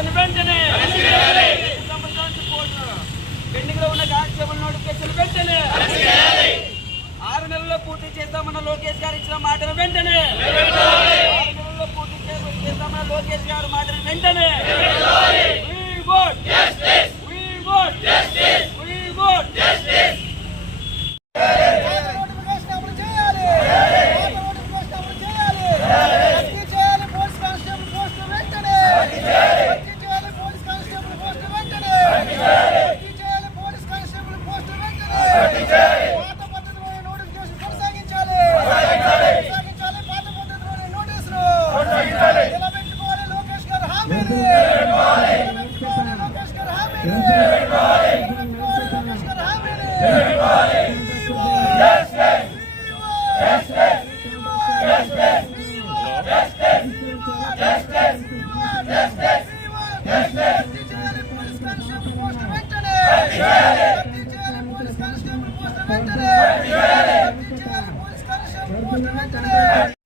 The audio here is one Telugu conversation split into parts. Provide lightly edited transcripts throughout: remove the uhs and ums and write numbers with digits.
నోటిఫికేషన్ వెంటనే పెండింగ్ లో ఉన్న కానిస్టేబుల్ నోటిఫికేషన్ వెంటనే 6 నెలల్లో పూర్తి చేద్దామన్న లోకేష్ గారు ఇచ్చిన మాటను వెంటనే 6 నెలల్లో పూర్తి చేద్దామన్న లోకేష్ గారు మాటను వెంటనే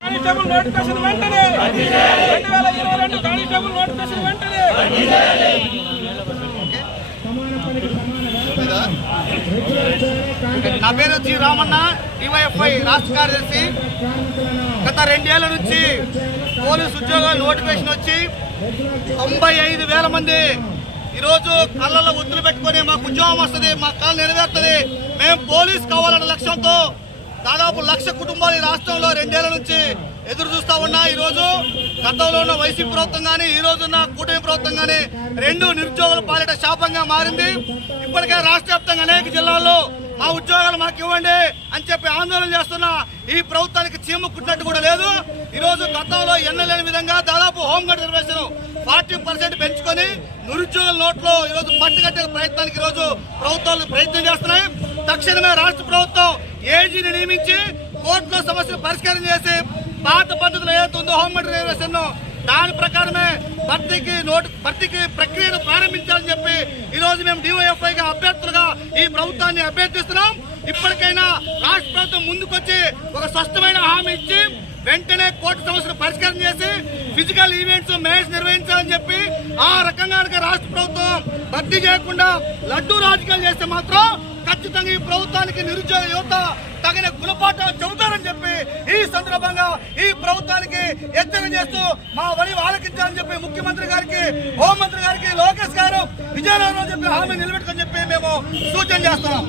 కానిస్టేబుల్ నోటిఫికేషన్ వెంటనే 2022 కానిస్టేబుల్ నోటిఫికేషన్ వెంటనే నా పేరు జి రామన్న, డివైఎఫ్ఐ రాష్ట్ర కార్యదర్శి. గత 2 ఏళ్ల నుంచి పోలీసు ఉద్యోగాలు నోటిఫికేషన్ వచ్చి 95,000 మంది ఈరోజు కళ్ళలో ఒత్తులు పెట్టుకుని మాకు ఉద్యోగం వస్తుంది, మా కళ నెరవేరుతుంది, మేము పోలీసు కావాలన్న లక్ష్యంతో దాదాపు 1,00,000 కుటుంబాలు ఈ రాష్ట్రంలో 2 ఏళ్ల నుంచి ఎదురు చూస్తా ఉన్నా. ఈరోజు గతంలో ఉన్న వైసీపీ ప్రభుత్వం కానీ ఈ రోజున్న కూటమి ప్రభుత్వం కానీ 2 నిరుద్యోగుల పాలిట శాపంగా మారింది. ఇప్పటికే రాష్ట్ర వ్యాప్తంగా అనేక జిల్లాల్లో మా ఉద్యోగాలు మాకు ఇవ్వండి అని చెప్పి ఆందోళన చేస్తున్న ఈ ప్రభుత్వానికి చీమ కుట్టినట్టు కూడా లేదు. ఈరోజు గతంలో ఎన్నలేని విధంగా దాదాపు హోంగార్డ్ రిజర్వేషన్ 40% పెంచుకొని నిరుద్యోగుల నోట్లో ఈరోజు పట్టుకట్టే ప్రయత్నానికి ఈరోజు ప్రభుత్వాలు ప్రయత్నం చేస్తున్నాయి. తక్షణమే రాష్ట్ర ప్రభుత్వం ఏజీని నియమించి కోర్టులో సమస్యలు పరిష్కారం చేసి పాత పద్ధతులు ఏదైతుందో హోంగార్డ్ రిజర్వేషన్ దాని ప్రకారమే భర్తీకి ప్రక్రియను ప్రారంభించాలని చెప్పి ఈరోజు మేము డివైఎఫ్ఐగా అభ్యర్థులుగా ఈ ప్రభుత్వాన్ని అభ్యర్థిస్తున్నాం. ఇప్పటికైనా రాష్ట్ర ప్రభుత్వం ముందుకొచ్చి ఒక స్పష్టమైన హామీ ఇచ్చి వెంటనే కోర్టు సమస్యను పరిష్కారం చేసి ఫిజికల్ ఈవెంట్స్ మ్యాచ్ నిర్వహించాలని చెప్పి ఆ రకంగా రాష్ట్ర ప్రభుత్వం భర్తీ చేయకుండా లడ్డూ రాజకీయాలు చేస్తే మాత్రం ఖచ్చితంగా ఈ ప్రభుత్వానికి నిరుద్యోగ యువత తగిన గుణపాఠాలు చెబుతారని చెప్పి ఈ సందర్భంగా ఈ ప్రభుత్వానికి హెచ్చరిక చేస్తూ మా వరి ఆలకించాలని చెప్పి ముఖ్యమంత్రి గారికి, హోంమంత్రి గారికి లోకేష్ గారు విజయనగరంలో చెప్పి హామీ నిలబెట్టుకొని చెప్పి మేము సూచన చేస్తున్నాం.